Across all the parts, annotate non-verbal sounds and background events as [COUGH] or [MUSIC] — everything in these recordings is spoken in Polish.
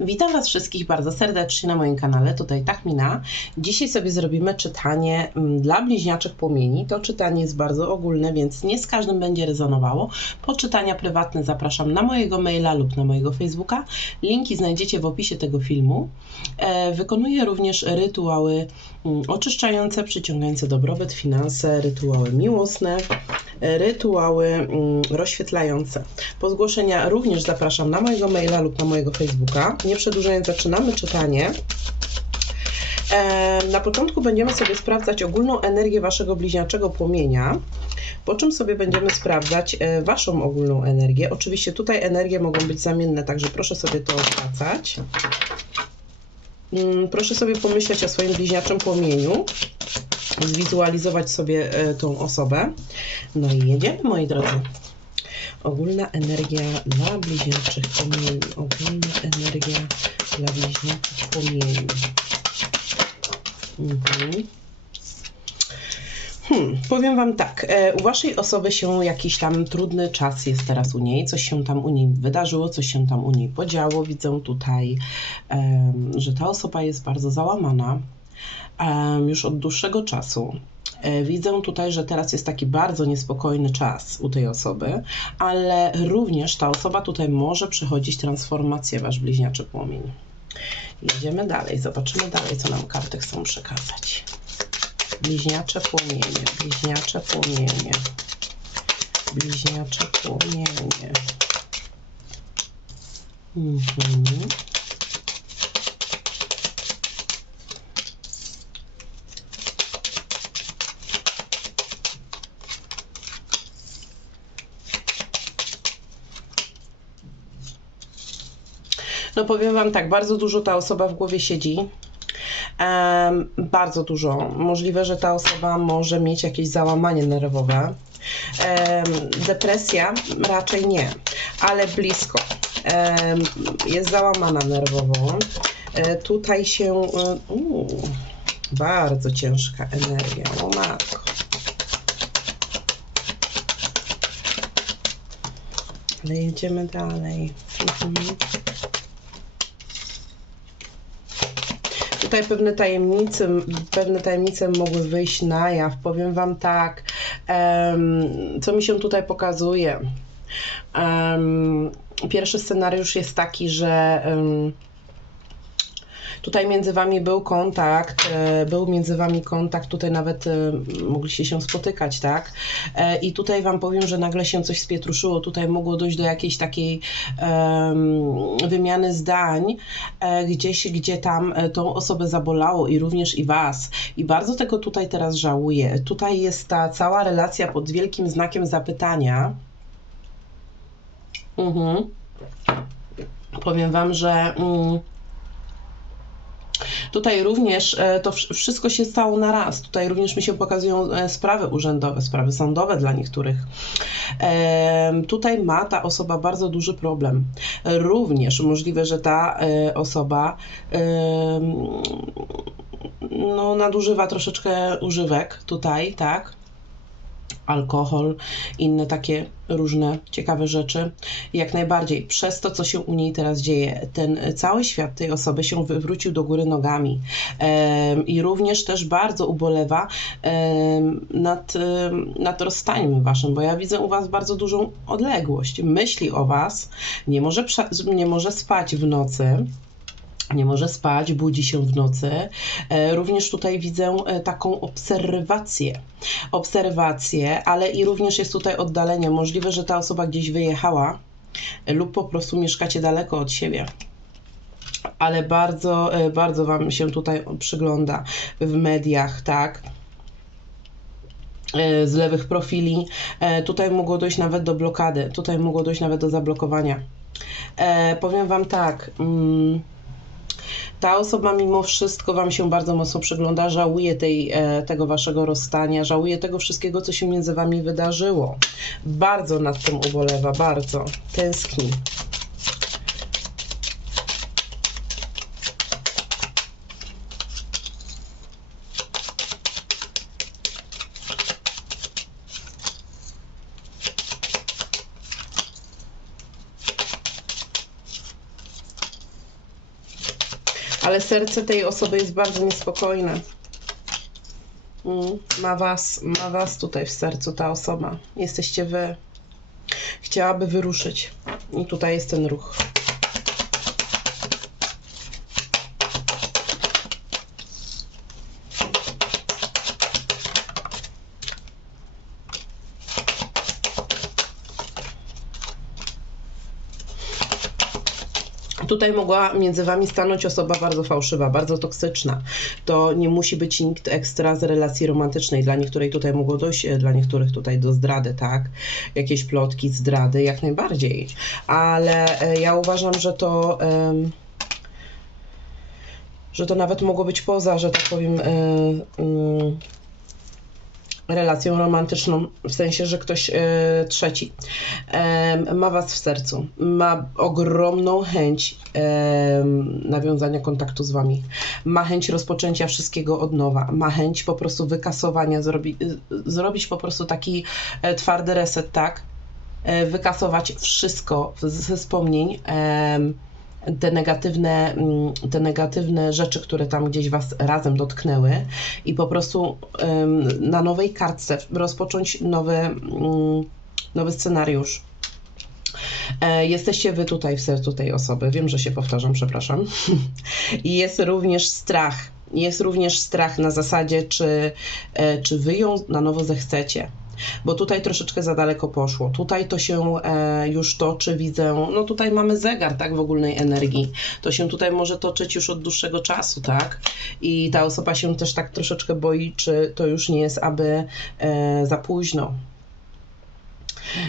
Witam Was wszystkich bardzo serdecznie na moim kanale, tutaj Tachmina. Dzisiaj sobie zrobimy czytanie mm, dla bliźniaczych płomieni. To czytanie jest bardzo ogólne, więc nie z każdym będzie rezonowało. Po czytania prywatne zapraszam na mojego maila lub na mojego Facebooka. Linki znajdziecie w opisie tego filmu. E, wykonuję również rytuały mm, oczyszczające, przyciągające dobrobyt, finanse, rytuały miłosne, e, rytuały mm, rozświetlające. Po zgłoszenia również zapraszam na mojego maila lub na mojego Facebooka. Nie przedłużając, zaczynamy czytanie. E, Na początku będziemy sobie sprawdzać ogólną energię Waszego bliźniaczego płomienia, po czym sobie będziemy sprawdzać e, Waszą ogólną energię. Oczywiście tutaj energie mogą być zamienne, także proszę sobie to odwracać. Mm, Proszę sobie pomyśleć o swoim bliźniaczym płomieniu, zwizualizować sobie e, tą osobę. No i jedziemy, moi drodzy. Ogólna energia dla bliźniaczych płomieni. Ogólna energia dla bliźniaczych płomieni. Mhm. Hmm, powiem Wam tak, e, u Waszej osoby się jakiś tam trudny czas jest teraz u niej, coś się tam u niej wydarzyło, coś się tam u niej podziało. Widzę tutaj, że ta osoba jest bardzo załamana już od dłuższego czasu. E, Widzę tutaj, że teraz jest taki bardzo niespokojny czas u tej osoby, ale również ta osoba tutaj może przechodzić transformację, Wasz bliźniaczy płomień. Jedziemy dalej, zobaczymy dalej, co nam karty chcą przekazać. Bliźniacze płomienie, bliźniacze płomienie, bliźniacze płomienie. Mhm. No powiem Wam tak, bardzo dużo ta osoba w głowie siedzi. Em, bardzo dużo. Możliwe, że ta osoba może mieć jakieś załamanie nerwowe. Em, depresja raczej nie, ale blisko. Em, jest załamana nerwowo. E, tutaj się. e, bardzo ciężka energia. O matko. Ale jedziemy dalej. Mhm. Tutaj pewne tajemnice, pewne tajemnice mogły wyjść na jaw. Powiem Wam tak, em, co mi się tutaj pokazuje. Em, pierwszy scenariusz jest taki, że em, tutaj między Wami był kontakt, e, był między Wami kontakt, tutaj nawet e, mogliście się spotykać, tak? E, I tutaj Wam powiem, że nagle się coś spietruszyło, tutaj mogło dojść do jakiejś takiej wymiany zdań, gdzieś, gdzie tam tą osobę zabolało i również i Was. I bardzo tego tutaj teraz żałuję. Tutaj jest ta cała relacja pod wielkim znakiem zapytania. Mhm. Powiem Wam, że... Mm, Tutaj również e, to wsz- wszystko się stało na raz. Tutaj również mi się pokazują e, sprawy urzędowe, sprawy sądowe dla niektórych. Tutaj ma ta osoba bardzo duży problem. Również możliwe, że ta e, osoba no, nadużywa troszeczkę używek tutaj, tak? Alkohol, inne takie różne ciekawe rzeczy. Jak najbardziej przez to, co się u niej teraz dzieje, ten cały świat tej osoby się wywrócił do góry nogami i również też bardzo ubolewa nad, nad rozstaniem waszym, bo ja widzę u was bardzo dużą odległość. Myśli o was, nie może, nie może spać w nocy nie może spać, budzi się w nocy. E, Również tutaj widzę e, taką obserwację. Obserwację, ale i również jest tutaj oddalenie. Możliwe, że ta osoba gdzieś wyjechała e, lub po prostu mieszkacie daleko od siebie. Ale bardzo, bardzo Wam się tutaj przygląda w mediach, tak? Z lewych profili. Tutaj mogło dojść nawet do blokady. Tutaj mogło dojść nawet do zablokowania. Powiem Wam tak. Mm, ta osoba mimo wszystko Wam się bardzo mocno przygląda, żałuje tej, e, tego Waszego rozstania, żałuje tego wszystkiego, co się między Wami wydarzyło. Bardzo nad tym ubolewa, bardzo. Tęskni. Serce tej osoby jest bardzo niespokojne. Mm, Ma was, ma was tutaj w sercu ta osoba. Jesteście wy. Chciałaby wyruszyć. I tutaj jest ten ruch. Tutaj mogła między wami stanąć osoba bardzo fałszywa, bardzo toksyczna. To nie musi być nikt ekstra z relacji romantycznej. Dla niektórych tutaj mogło dojść, e, dla niektórych tutaj do zdrady, tak? Jakieś plotki, zdrady, jak najbardziej. Ale e, ja uważam, że to. em, że to nawet mogło być poza, że tak powiem, mm, relacją romantyczną, w sensie, że ktoś e, trzeci e, ma Was w sercu, ma ogromną chęć e, nawiązania kontaktu z Wami, ma chęć rozpoczęcia wszystkiego od nowa, ma chęć po prostu wykasowania, zrobi, y, zrobić po prostu taki e, twardy reset, tak? E, wykasować wszystko ze wspomnień. Te negatywne, mm, te negatywne rzeczy, które tam gdzieś Was razem dotknęły i po prostu na nowej kartce rozpocząć nowy, mm, nowy scenariusz. E, Jesteście Wy tutaj w sercu tej osoby. Wiem, że się powtarzam, przepraszam. [LAUGHS] I jest również strach. Jest również strach na zasadzie, czy, e, czy Wy ją na nowo zechcecie. Bo tutaj troszeczkę za daleko poszło. Tutaj to się e, już toczy, widzę. No tutaj mamy zegar, tak, w ogólnej energii. To się tutaj może toczyć już od dłuższego czasu, tak? I ta osoba się też tak troszeczkę boi, czy to już nie jest aby e, za późno.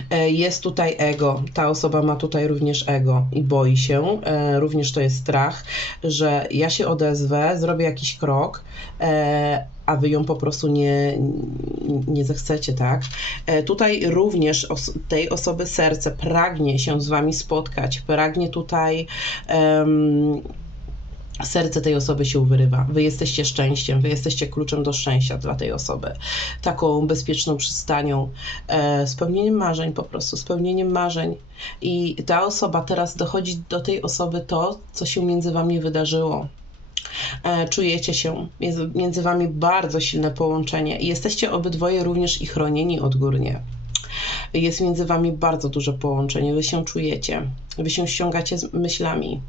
E, Jest tutaj ego. Ta osoba ma tutaj również ego i boi się. E, Również to jest strach, że ja się odezwę, zrobię jakiś krok, e, a wy ją po prostu nie, nie zechcecie, tak? Tutaj również os- tej osoby serce pragnie się z wami spotkać, pragnie tutaj. em, serce tej osoby się wyrywa. Wy jesteście szczęściem, wy jesteście kluczem do szczęścia dla tej osoby. Taką bezpieczną przystanią, e, spełnieniem marzeń po prostu, spełnieniem marzeń. I ta osoba teraz dochodzi do tej osoby to, co się między wami wydarzyło. E, czujecie się, jest między wami bardzo silne połączenie i jesteście obydwoje również i chronieni odgórnie. Jest między wami bardzo duże połączenie, wy się czujecie, wy się ściągacie z myślami.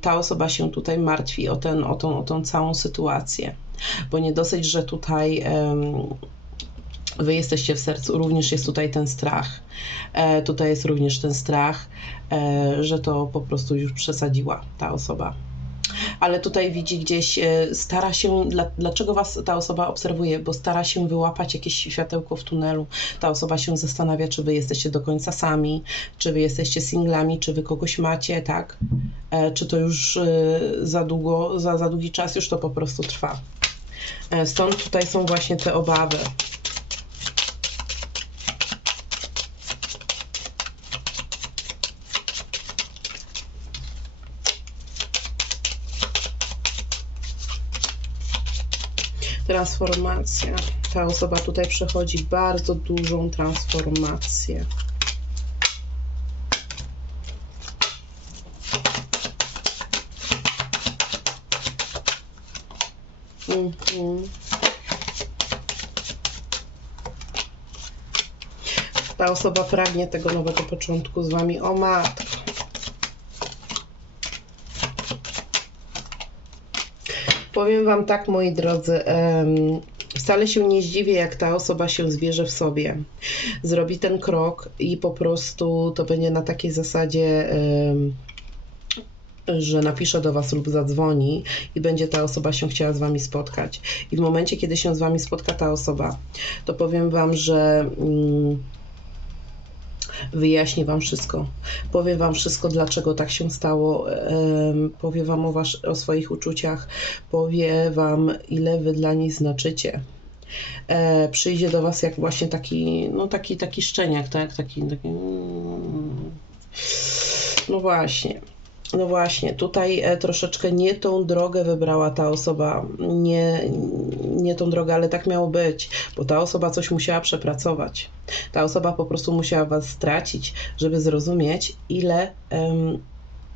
Ta osoba się tutaj martwi o, ten, o, tą, o tą całą sytuację, bo nie dosyć, że tutaj wy jesteście w sercu, również jest tutaj ten strach. E, Tutaj jest również ten strach, e, że to po prostu już przesadziła ta osoba ale tutaj widzi gdzieś, e, stara się, dla, dlaczego was ta osoba obserwuje, bo stara się wyłapać jakieś światełko w tunelu. Ta osoba się zastanawia, czy wy jesteście do końca sami, czy wy jesteście singlami, czy wy kogoś macie, tak? E, Czy to już e, za długo, za, za długi czas już to po prostu trwa. Stąd tutaj są właśnie te obawy. Transformacja. Ta osoba tutaj przechodzi bardzo dużą transformację. Mhm. Ta osoba pragnie tego nowego początku z wami. O matko. Powiem Wam tak, moi drodzy, wcale się nie zdziwię, jak ta osoba się zbierze w sobie. Zrobi ten krok i po prostu to będzie na takiej zasadzie, że napisze do Was lub zadzwoni i będzie ta osoba się chciała z Wami spotkać. I w momencie, kiedy się z Wami spotka ta osoba, to powiem Wam, że. Mm, wyjaśnię Wam wszystko. Powie Wam wszystko, dlaczego tak się stało. Powie Wam o, wasz, o swoich uczuciach. Powie Wam, ile Wy dla niej znaczycie. E, przyjdzie do Was jak właśnie taki, no taki, taki szczeniak, tak? Taki, taki... mm. No właśnie. No właśnie, tutaj e, troszeczkę nie tą drogę wybrała ta osoba, nie, nie tą drogę, ale tak miało być, bo ta osoba coś musiała przepracować. Ta osoba po prostu musiała was stracić, żeby zrozumieć, ile, em,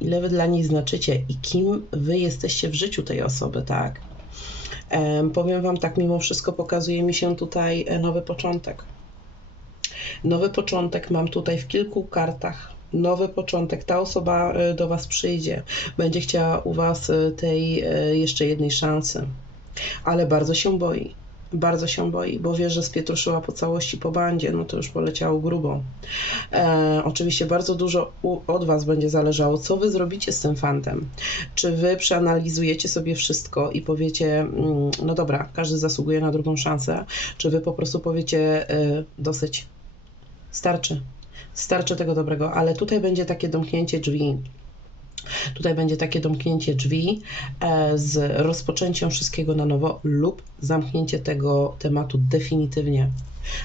ile wy dla niej znaczycie i kim wy jesteście w życiu tej osoby, tak? Em, powiem wam tak, mimo wszystko pokazuje mi się tutaj e, nowy początek. Nowy początek mam tutaj w kilku kartach. Nowy początek. Ta osoba e, do Was przyjdzie. Będzie chciała u Was e, tej e, jeszcze jednej szansy. Ale bardzo się boi. Bardzo się boi, bo wie, że spietruszyła po całości po bandzie, no to już poleciało grubo. E, oczywiście bardzo dużo u, od Was będzie zależało, co Wy zrobicie z tym fantem. Czy Wy przeanalizujecie sobie wszystko i powiecie, mm, no dobra, każdy zasługuje na drugą szansę, czy Wy po prostu powiecie, e, dosyć, starczy, starczy tego dobrego, ale tutaj będzie takie domknięcie drzwi. Tutaj będzie takie domknięcie drzwi e, z rozpoczęciem wszystkiego na nowo lub zamknięcie tego tematu definitywnie.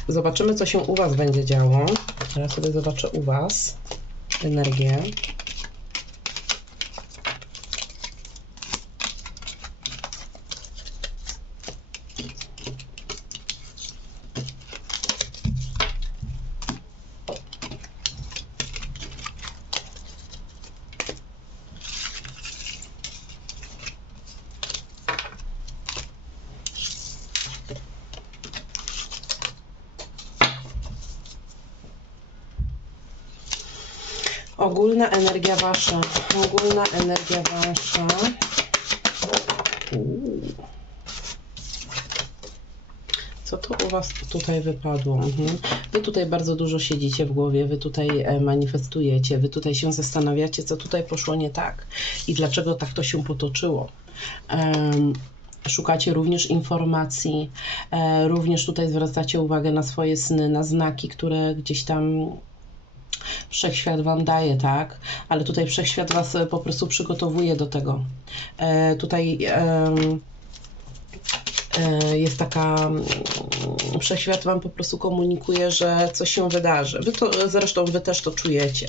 Zobaczymy, co się u Was będzie działo. Teraz sobie zobaczę u Was energię. Ogólna energia wasza. Ogólna energia wasza. Co to u was tutaj wypadło? Mhm. Wy tutaj bardzo dużo siedzicie w głowie, wy tutaj e, manifestujecie, wy tutaj się zastanawiacie, co tutaj poszło nie tak i dlaczego tak to się potoczyło. Em, Szukacie również informacji, e, również tutaj zwracacie uwagę na swoje sny, na znaki, które gdzieś tam wszechświat wam daje, tak? Ale tutaj wszechświat was e, po prostu przygotowuje do tego. E, tutaj e, jest taka. mm, Wszechświat wam po prostu komunikuje, że coś się wydarzy. Wy to zresztą wy też to czujecie.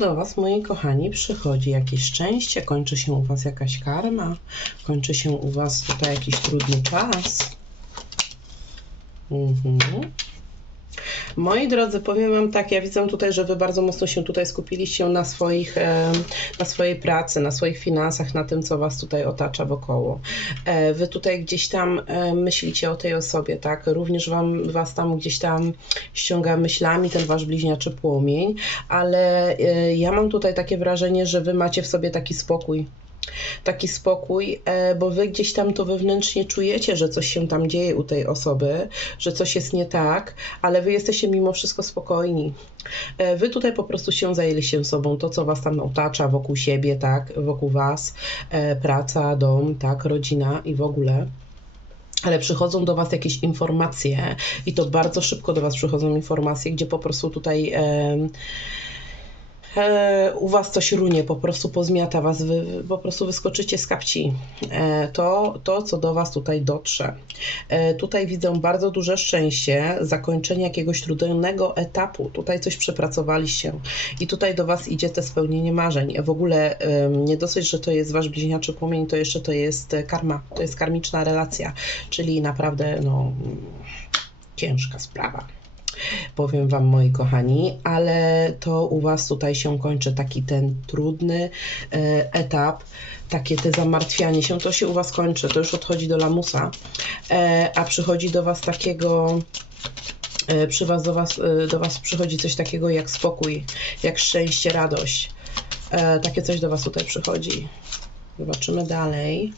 Do Was, moi kochani, przychodzi jakieś szczęście, kończy się u Was jakaś karma, kończy się u Was tutaj jakiś trudny czas. Mhm. Moi drodzy, powiem Wam tak, ja widzę tutaj, że Wy bardzo mocno się tutaj skupiliście na swoich, na swojej pracy, na swoich finansach, na tym, co Was tutaj otacza wokoło. E, Wy tutaj gdzieś tam e, myślicie o tej osobie, tak? Również Wam, Was tam gdzieś tam ściąga myślami ten Wasz bliźniaczy płomień, ale e, ja mam tutaj takie wrażenie, że Wy macie w sobie taki spokój taki spokój, e, bo wy gdzieś tam to wewnętrznie czujecie, że coś się tam dzieje u tej osoby, że coś jest nie tak, ale wy jesteście mimo wszystko spokojni. E, Wy tutaj po prostu się zajęliście sobą, to co was tam otacza wokół siebie, tak, wokół was, e, praca, dom, tak, rodzina i w ogóle ale przychodzą do Was jakieś informacje i to bardzo szybko do Was przychodzą informacje, gdzie po prostu tutaj em, e, u Was coś runie, po prostu pozmiata Was, wy, po prostu wyskoczycie z kapci. E, to, to, co do Was tutaj dotrze. E, tutaj widzę bardzo duże szczęście, zakończenie jakiegoś trudnego etapu. Tutaj coś przepracowaliście i tutaj do Was idzie te spełnienie marzeń. W ogóle nie dosyć, że to jest Wasz bliźniaczy płomień, to jeszcze to jest e, karma, to jest karmiczna relacja, czyli naprawdę no, ciężka sprawa powiem Wam, moi kochani, ale to u Was tutaj się kończy taki ten trudny e, etap, takie te zamartwianie się, to się u Was kończy, to już odchodzi do lamusa, e, a przychodzi do Was takiego e, przy was do, was do Was przychodzi coś takiego jak spokój, jak szczęście, radość. E, takie coś do Was tutaj przychodzi. Zobaczymy dalej.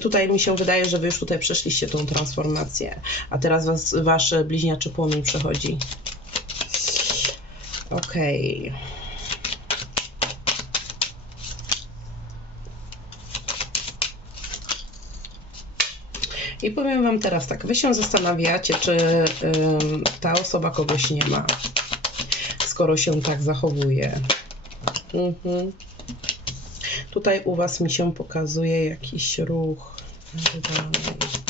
Tutaj mi się wydaje, że Wy już tutaj przeszliście tą transformację, a teraz was, Wasz bliźniaczy płomień przechodzi. Okej. I powiem Wam teraz tak, Wy się zastanawiacie, czy ym, ta osoba kogoś nie ma, skoro się tak zachowuje. Mhm. Tutaj u Was mi się pokazuje jakiś ruch. Dalej.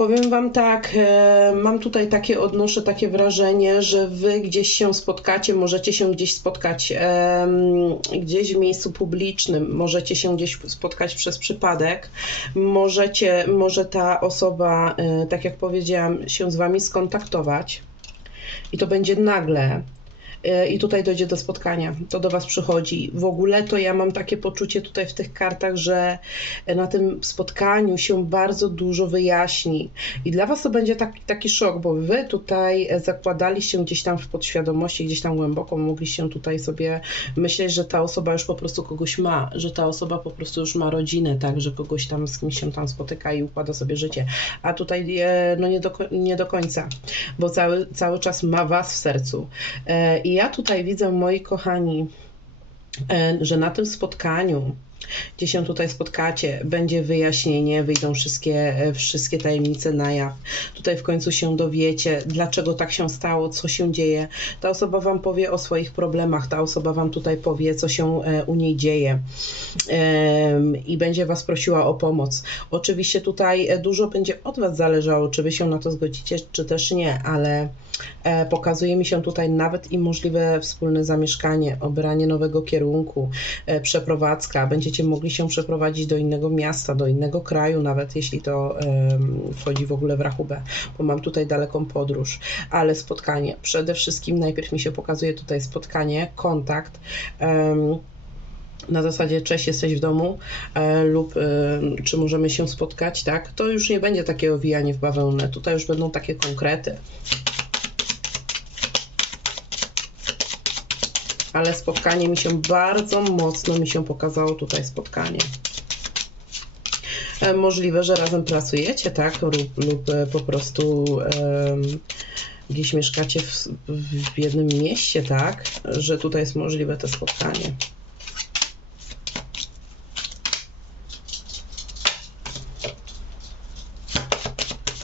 Powiem Wam tak, e, mam tutaj takie, odnoszę takie wrażenie, że Wy gdzieś się spotkacie, możecie się gdzieś spotkać gdzieś w miejscu publicznym, możecie się gdzieś spotkać przez przypadek, możecie, może ta osoba, e, tak jak powiedziałam, się z Wami skontaktować i to będzie nagle. E, I tutaj dojdzie do spotkania, to do Was przychodzi. W ogóle to ja mam takie poczucie tutaj w tych kartach, że na tym spotkaniu się bardzo dużo wyjaśni. I dla Was to będzie taki, taki szok, bo Wy tutaj zakładaliście gdzieś tam w podświadomości, gdzieś tam głęboko mogliście tutaj sobie myśleć, że ta osoba już po prostu kogoś ma, że ta osoba po prostu już ma rodzinę, tak, że kogoś tam z kimś się tam spotyka i układa sobie życie. A tutaj e, no nie do, nie do końca, bo cały, cały czas ma Was w sercu. E, I ja tutaj widzę, moi kochani, e, że na tym spotkaniu, gdzie się tutaj spotkacie, będzie wyjaśnienie, wyjdą wszystkie, e, wszystkie tajemnice na jaw. Tutaj w końcu się dowiecie, dlaczego tak się stało, co się dzieje. Ta osoba Wam powie o swoich problemach, ta osoba Wam tutaj powie, co się e, u niej dzieje i będzie Was prosiła o pomoc. Oczywiście tutaj e, dużo będzie od Was zależało, czy Wy się na to zgodzicie, czy też nie, ale pokazuje mi się tutaj nawet i możliwe wspólne zamieszkanie, obranie nowego kierunku, przeprowadzka. Będziecie mogli się przeprowadzić do innego miasta, do innego kraju, nawet jeśli to wchodzi w ogóle w rachubę, bo mam tutaj daleką podróż, ale spotkanie. Przede wszystkim najpierw mi się pokazuje tutaj spotkanie, kontakt. na zasadzie cześć, jesteś w domu e, lub e, czy możemy się spotkać, tak? To już nie będzie takie owijanie w bawełnę, tutaj już będą takie konkrety. Ale spotkanie mi się bardzo mocno mi się pokazało tutaj spotkanie. E, Możliwe, że razem pracujecie, tak? Lub, lub e, po prostu em, gdzieś mieszkacie w, w jednym mieście, tak? Że tutaj jest możliwe to spotkanie.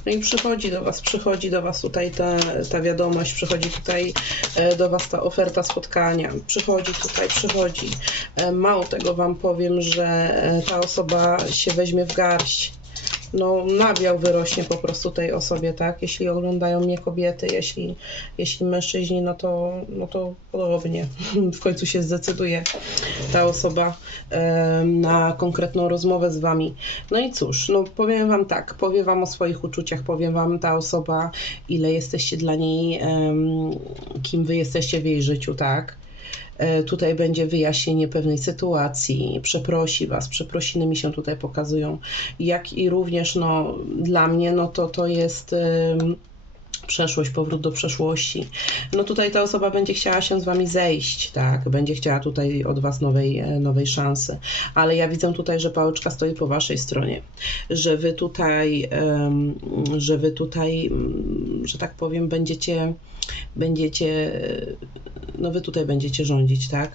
No i przychodzi do Was, przychodzi do Was tutaj ta, ta wiadomość, przychodzi tutaj e, do Was ta oferta spotkania, przychodzi tutaj, przychodzi. E, Mało tego Wam powiem, że e, ta osoba się weźmie w garść. No, nabiał wyrośnie po prostu tej osobie, tak? Jeśli oglądają mnie kobiety, jeśli, jeśli mężczyźni, no to, no to podobnie. [LAUGHS] W końcu się zdecyduje ta osoba em, na konkretną rozmowę z Wami. No i cóż, no powiem Wam tak, powiem Wam o swoich uczuciach, powiem Wam ta osoba, ile jesteście dla niej, em, kim Wy jesteście w jej życiu, tak? E, Tutaj będzie wyjaśnienie pewnej sytuacji, przeprosi Was, przeprosiny mi się tutaj pokazują, jak i również no, dla mnie no to to jest przeszłość, powrót do przeszłości. No tutaj ta osoba będzie chciała się z Wami zejść, tak, będzie chciała tutaj od Was nowej, e, nowej szansy, ale ja widzę tutaj, że pałeczka stoi po Waszej stronie, że Wy tutaj, że Wy tutaj, mm, że tak powiem, będziecie, będziecie, no Wy tutaj będziecie rządzić, tak?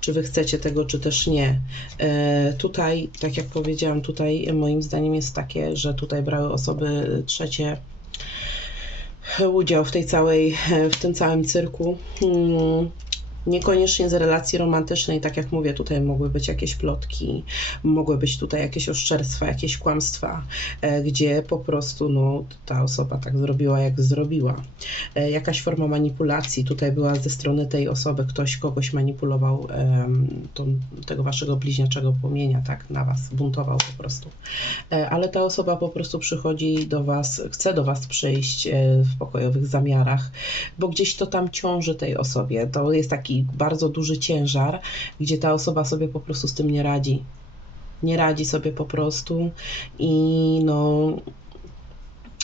Czy wy chcecie tego, czy też nie. E, tutaj, tak jak powiedziałam, tutaj moim zdaniem jest takie, że tutaj brały osoby trzecie udział w tej całej, w tym całym cyrku. Niekoniecznie z relacji romantycznej, tak jak mówię, tutaj mogły być jakieś plotki, mogły być tutaj jakieś oszczerstwa, jakieś kłamstwa, e, gdzie po prostu no, ta osoba tak zrobiła, jak zrobiła. E, Jakaś forma manipulacji tutaj była ze strony tej osoby, ktoś kogoś manipulował, tego waszego bliźniaczego płomienia, tak, na was, buntował po prostu. E, Ale ta osoba po prostu przychodzi do was, chce do was przyjść w pokojowych zamiarach, bo gdzieś to tam ciąży tej osobie. To jest taki bardzo duży ciężar, gdzie ta osoba sobie po prostu z tym nie radzi. Nie radzi sobie po prostu i no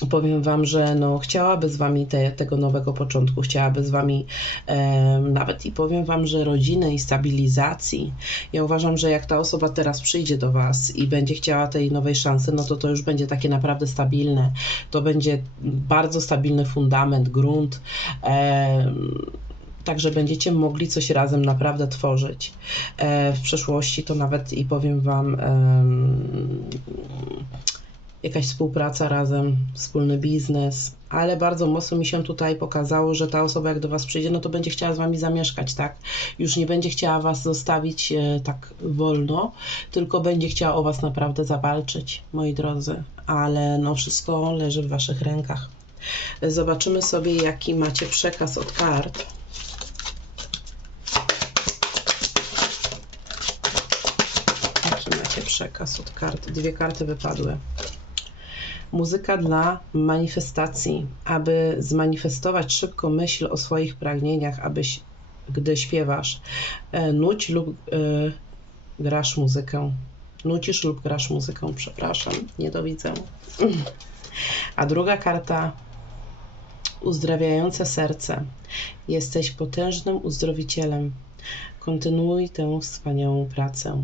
powiem Wam, że no, chciałaby z Wami te, tego nowego początku, chciałaby z Wami e, nawet i powiem Wam, że rodziny i stabilizacji. Ja uważam, że jak ta osoba teraz przyjdzie do Was i będzie chciała tej nowej szansy, no to to już będzie takie naprawdę stabilne. To będzie bardzo stabilny fundament, grunt. E, Także będziecie mogli coś razem naprawdę tworzyć. E, w przeszłości to nawet i powiem Wam, jakaś współpraca razem, wspólny biznes, ale bardzo mocno mi się tutaj pokazało, że ta osoba jak do Was przyjdzie, no to będzie chciała z Wami zamieszkać, tak? Już nie będzie chciała Was zostawić e, tak wolno, tylko będzie chciała o Was naprawdę zawalczyć, moi drodzy, ale no wszystko leży w Waszych rękach. Zobaczymy sobie, jaki macie przekaz od kart. Przekaz od kart? Dwie karty wypadły. Muzyka dla manifestacji, aby zmanifestować szybko myśl o swoich pragnieniach, abyś, gdy śpiewasz, e, nuć lub e, grasz muzykę. Nucisz lub grasz muzykę, przepraszam, nie do widzenia. [CLEARS THROAT] A druga karta uzdrawiające serce. Jesteś potężnym uzdrowicielem. Kontynuuj tę wspaniałą pracę.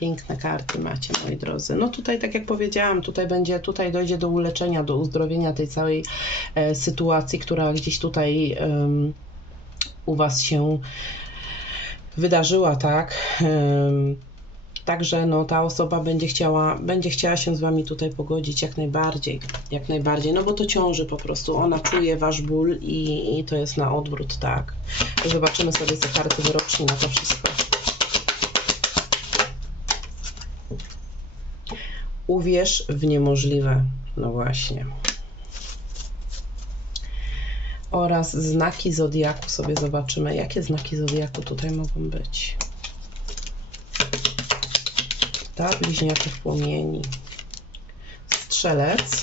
Piękne karty macie, moi drodzy. No tutaj, tak jak powiedziałam, tutaj będzie, tutaj dojdzie do uleczenia, do uzdrowienia tej całej e, sytuacji, która gdzieś tutaj u Was się wydarzyła, tak? Także no, ta osoba będzie chciała, będzie chciała się z Wami tutaj pogodzić jak najbardziej, jak najbardziej, no bo to ciąży po prostu, ona czuje Wasz ból i, i to jest na odwrót, tak. Zobaczymy sobie te karty wyroczni na to wszystko. Uwierz w niemożliwe. No właśnie. Oraz znaki zodiaku sobie zobaczymy. Jakie znaki zodiaku tutaj mogą być? Ta bliźniaczych płomieni. Strzelec.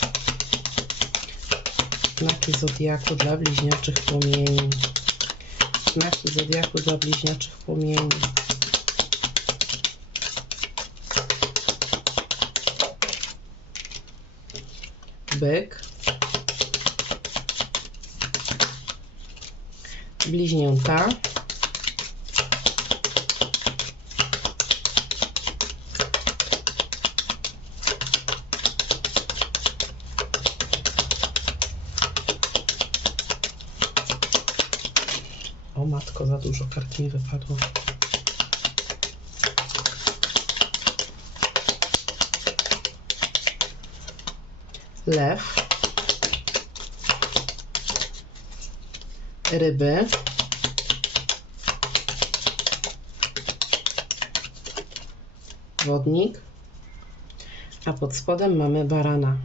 Znaki zodiaku dla bliźniaczych płomieni. Znaki zodiaku dla bliźniaczych płomieni. Byk, bliźnięta, o matko, za dużo kart mi wypadło. Lew, ryby, wodnik, a pod spodem mamy barana.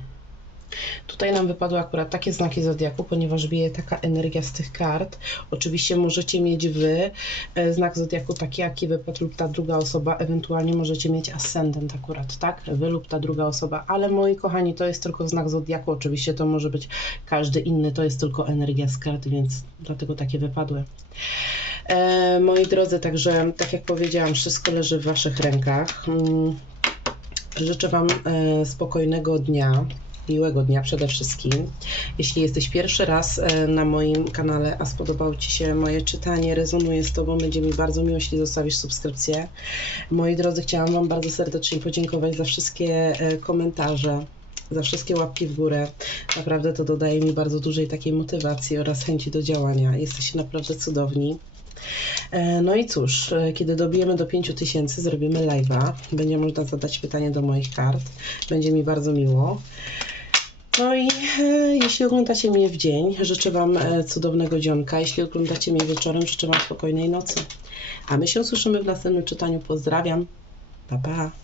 Tutaj nam wypadły akurat takie znaki zodiaku, ponieważ bije taka energia z tych kart. Oczywiście możecie mieć wy e, znak zodiaku taki, jaki wypadł lub ta druga osoba, ewentualnie możecie mieć ascendent akurat, tak? Wy lub ta druga osoba, ale moi kochani, to jest tylko znak zodiaku, oczywiście to może być każdy inny, to jest tylko energia z kart, więc dlatego takie wypadły. E, moi drodzy, także tak jak powiedziałam, wszystko leży w waszych rękach. Mm, Życzę Wam e, spokojnego dnia, miłego dnia przede wszystkim. Jeśli jesteś pierwszy raz e, na moim kanale, a spodobało Ci się moje czytanie, rezonuje z Tobą, będzie mi bardzo miło, jeśli zostawisz subskrypcję. Moi drodzy, chciałam Wam bardzo serdecznie podziękować za wszystkie e, komentarze. Za wszystkie łapki w górę. Naprawdę to dodaje mi bardzo dużej takiej motywacji oraz chęci do działania. Jesteście naprawdę cudowni. E, No i cóż, kiedy dobijemy do 5000, zrobimy live'a. Będzie można zadać pytanie do moich kart. Będzie mi bardzo miło. No i e, jeśli oglądacie mnie w dzień, życzę Wam e, cudownego dzionka. Jeśli oglądacie mnie wieczorem, życzę Wam spokojnej nocy. A my się usłyszymy w następnym czytaniu. Pozdrawiam. Pa, pa.